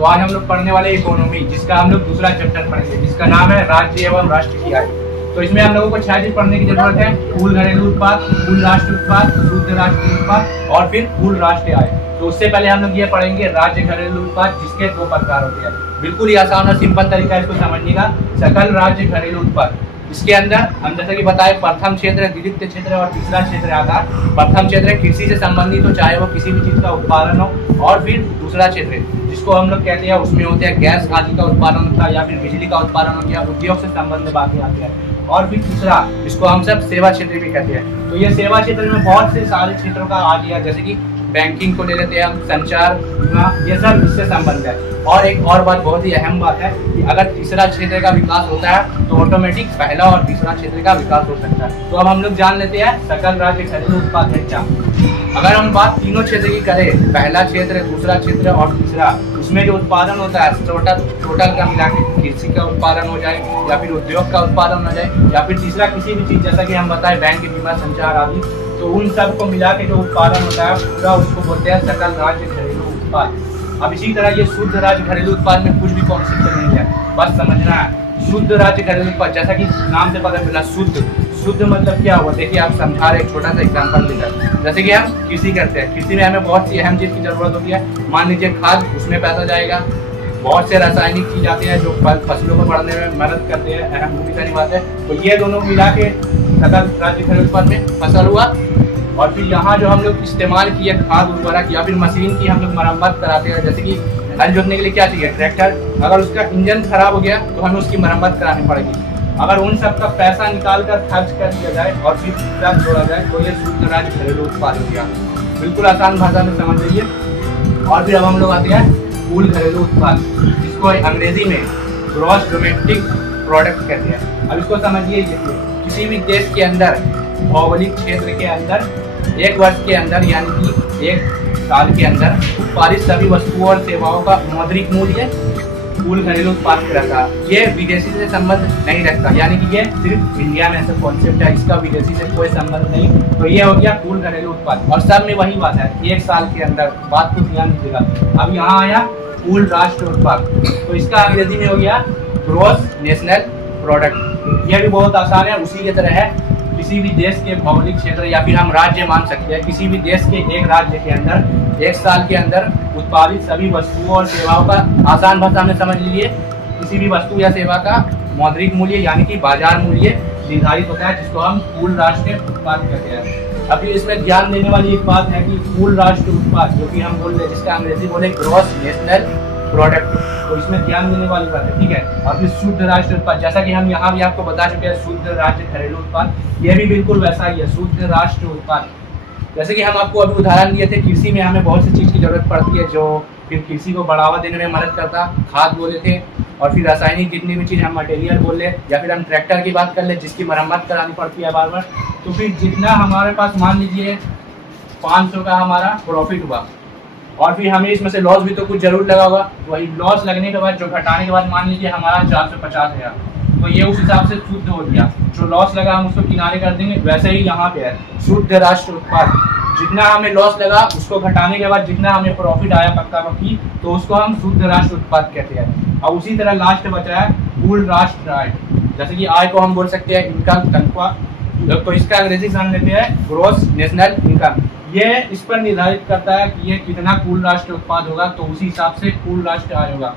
तो आज हम लोग पढ़ने वाले इकोनॉमी, जिसका हम लोग दूसरा चैप्टर पढ़ेंगे, जिसका नाम है राज्य एवं राष्ट्र की आय। तो इसमें हम लोगों को 6 चीज पढ़ने की जरूरत है: कुल घरेलू उत्पाद, कुल राष्ट्रीय उत्पाद, शुद्ध राष्ट्रीय उत्पाद और फिर कुल राष्ट्रीय आय। तो उससे पहले हम लोग ये पढ़ेंगे राज्य घरेलू उत्पाद, जिसके 2 प्रकार होते हैं। बिल्कुल ही आसान और सिंपल तरीका है इसको समझने का। सकल राज्य घरेलू उत्पाद, इसके अंदर हम जैसे कि बताए प्रथम क्षेत्र, द्वितीय क्षेत्र और तीसरा क्षेत्र आता है। प्रथम क्षेत्र कृषि से संबंधित हो, चाहे वो किसी भी चीज का उत्पादन हो, और फिर दूसरा क्षेत्र जिसको हम लोग कहते हैं, उसमें होते हैं गैस आदि का उत्पादन होता है, या फिर बिजली का उत्पादन हो गया, उद्योग से संबंधित बातें आती है। और फिर तीसरा, जिसको हम सब सेवा क्षेत्र भी कहते हैं। तो ये सेवा क्षेत्र में बहुत से सारे क्षेत्रों का आ गया, जैसे कि बैंकिंग को ले लेते हैं हम, संचार, ये सब इससे संबंध है। और एक और बात, बहुत ही अहम बात है कि अगर तीसरा क्षेत्र का विकास होता है तो ऑटोमेटिक पहला और तीसरा क्षेत्र का विकास हो सकता है। तो अब हम लोग जान लेते हैं सकल राज्य घरेलू उत्पाद है क्या। अगर हम बात तीनों क्षेत्र की करें, पहला क्षेत्र, दूसरा क्षेत्र और तीसरा, उसमें जो उत्पादन होता है टोटल का मिला के, कृषि का उत्पादन हो जाए या फिर उद्योग का उत्पादन हो जाए, या फिर तीसरा किसी भी चीज, जैसा कि हम बताए बैंक, बीमा, संचार आदि, तो उन सब को मिला के जो उत्पादन होता है पूरा, उसको बोलते हैं सकल राज्य घरेलू उत्पाद। अब इसी तरह ये शुद्ध राज्य घरेलू उत्पाद में कुछ भी कॉन्सेप्ट नहीं है, बस समझना है। शुद्ध राज्य घरेलू उत्पाद, जैसा कि नाम से पता चला, शुद्ध मतलब क्या हुआ, देखिए आप समझा रहे, एक छोटा सा एग्जांपल देकर। जैसे कि हम कृषि करते हैं, कृषि में हमें बहुत सी अहम चीज की जरूरत होती है। मान लीजिए खाद, उसमें पैसा जाएगा। बहुत से रासायनिक चीज आते हैं जो फसलों को बढ़ने में मदद करते हैं, अहम भूमिका निभाते हैं। तो ये दोनों मिला के सकल राज्य घरेलू उत्पाद में फसल हुआ। और फिर यहाँ जो हम लोग इस्तेमाल किए खाद उर्वरक या फिर मशीन की हम लोग मरम्मत कराते हैं, जैसे कि हल जोतने के लिए क्या चाहिए, ट्रैक्टर। अगर उसका इंजन खराब हो गया तो हमें उसकी मरम्मत करानी पड़ेगी। अगर उन सब का पैसा निकाल कर खर्च कर दिया जाए और फिर सब जोड़ा जाए तो ये शुद्ध राज्य घरेलू उत्पाद हो गया। बिल्कुल आसान भाषा में समझ लीजिए। और फिर अब हम लोग आते हैं कुल घरेलू उत्पाद, जिसको अंग्रेजी में ग्रॉस डोमेस्टिक प्रोडक्ट कहते हैं। अब इसको समझिए, किसी भी देश के अंदर, भौगोलिक क्षेत्र के अंदर, एक वर्ष के अंदर यानी कि एक साल के अंदर उत्पादित सभी वस्तुओं और सेवाओं का मौद्रिक मूल्य कुल घरेलू उत्पाद रहता है। ये विदेशी से संबंध नहीं रखता, यानी कि ये सिर्फ इंडिया में ऐसा कॉन्सेप्ट है, इसका विदेशी से कोई संबंध नहीं। तो ये हो गया कुल घरेलू उत्पाद। और सब में वही बात है, एक साल के अंदर, बात को ध्यान दीजिएगा। अब यहाँ आया कुल राष्ट्र उत्पाद, तो इसका अंग्रेजी में हो गया ग्रॉस नेशनल प्रोडक्ट। ये भी बहुत आसान है, उसी की तरह है। किसी भी देश के भौगोलिक क्षेत्र या फिर हम राज्य मान सकते हैं, किसी भी देश के एक राज्य के अंदर एक साल के अंदर उत्पादित सभी वस्तुओं और सेवाओं का, आसान भाषा में समझ लीजिए, किसी भी वस्तु या सेवा का मौद्रिक मूल्य यानी कि बाजार मूल्य निर्धारित होता है, जिसको हम कुल राष्ट्रीय उत्पाद कहते हैं। अभी इसमें ध्यान देने वाली एक बात है कि कुल राष्ट्रीय उत्पाद, जो कि हम बोल रहे हैं, जिसका अंग्रेजी बोले ग्रॉस नेशनल प्रोडक्ट, तो इसमें ध्यान देने वाली बात है, ठीक है। और फिर शुद्ध राष्ट्रीय उत्पाद, जैसा कि हम यहाँ भी आपको बता चुके हैं, शुद्ध राज्य घरेलू उत्पाद, ये भी बिल्कुल वैसा ही है, शुद्ध राष्ट्रीय उत्पाद। जैसे कि हम आपको अभी उदाहरण दिए थे, कृषि में हमें बहुत सी चीज़ की जरूरत पड़ती है, जो फिर कृषि को बढ़ावा देने में मदद करता। खाद बोले थे, और फिर रासायनिक जितनी भी चीज़ हम मटेरियल बोल ले, या फिर हम ट्रैक्टर की बात कर ले, जिसकी मरम्मत करानी पड़ती है बार बार। तो फिर जितना हमारे पास, मान लीजिए 500 का हमारा प्रॉफिट हुआ, और फिर हमें इसमें से लॉस भी तो कुछ जरूर लगा होगा। वही लॉस लगने के बाद, जो घटाने के बाद, मान लीजिए हमारा 450 गया, तो ये उस हिसाब से शुद्ध हो गया। जो लॉस लगा हम उसको किनारे कर देंगे। वैसे ही यहाँ पे है शुद्ध राष्ट्र उत्पाद, जितना हमें लॉस लगा उसको घटाने के बाद जितना हमें प्रॉफिट आया पक्का पक्की, तो उसको हम शुद्ध राष्ट्र उत्पाद कहते हैं। और उसी तरह लास्ट बचा है कुल राष्ट्र आय। जैसे कि आय को हम बोल सकते हैं इनकम, तनख्वाह, तो इसका अंग्रेजी जान लेते हैं ग्रॉस नेशनल इनकम। ये इस पर निर्धारित करता है कि ये कितना कुल राष्ट्र उत्पाद होगा, तो उसी हिसाब से कुल राष्ट्र आय होगा।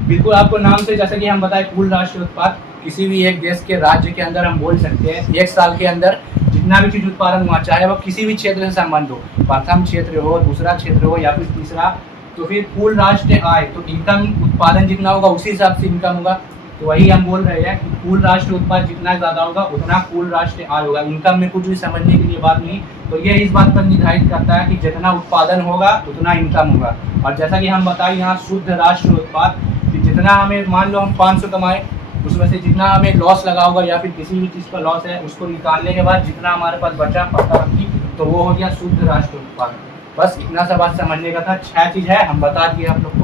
बिल्कुल आपको नाम से, जैसे कि हम बताए, कुल राष्ट्र उत्पाद किसी भी एक देश के राज्य के अंदर हम बोल सकते हैं, एक साल के अंदर जितना भी चीज उत्पादन हुआ, चाहे वो किसी भी क्षेत्र से संबंध हो, प्रथम क्षेत्र हो, दूसरा क्षेत्र हो या फिर तीसरा, तो फिर कुल राष्ट्र आय, तो इनकम, उत्पादन जितना होगा उसी हिसाब से इनकम होगा। तो वही हम बोल रहे हैं कि कुल राष्ट्र उत्पाद जितना ज़्यादा होगा उतना कुल राष्ट्र आय होगा। इनकम में कुछ भी समझने के लिए बात नहीं। तो ये इस बात पर निर्धारित करता है कि जितना उत्पादन होगा उतना इनकम होगा। और जैसा कि हम बताएं यहाँ शुद्ध राष्ट्र उत्पाद, कि जितना हमें, मान लो हम 500 कमाए, उसमें से जितना हमें लॉस लगा होगा या फिर किसी भी चीज़ का लॉस है, उसको निकालने के बाद जितना हमारे पास बचा पक्का रखी, तो वो हो गया शुद्ध राष्ट्र उत्पाद। बस इतना सा बात समझने का था। 6 चीज़ है, हम बता दिए आप लोग को।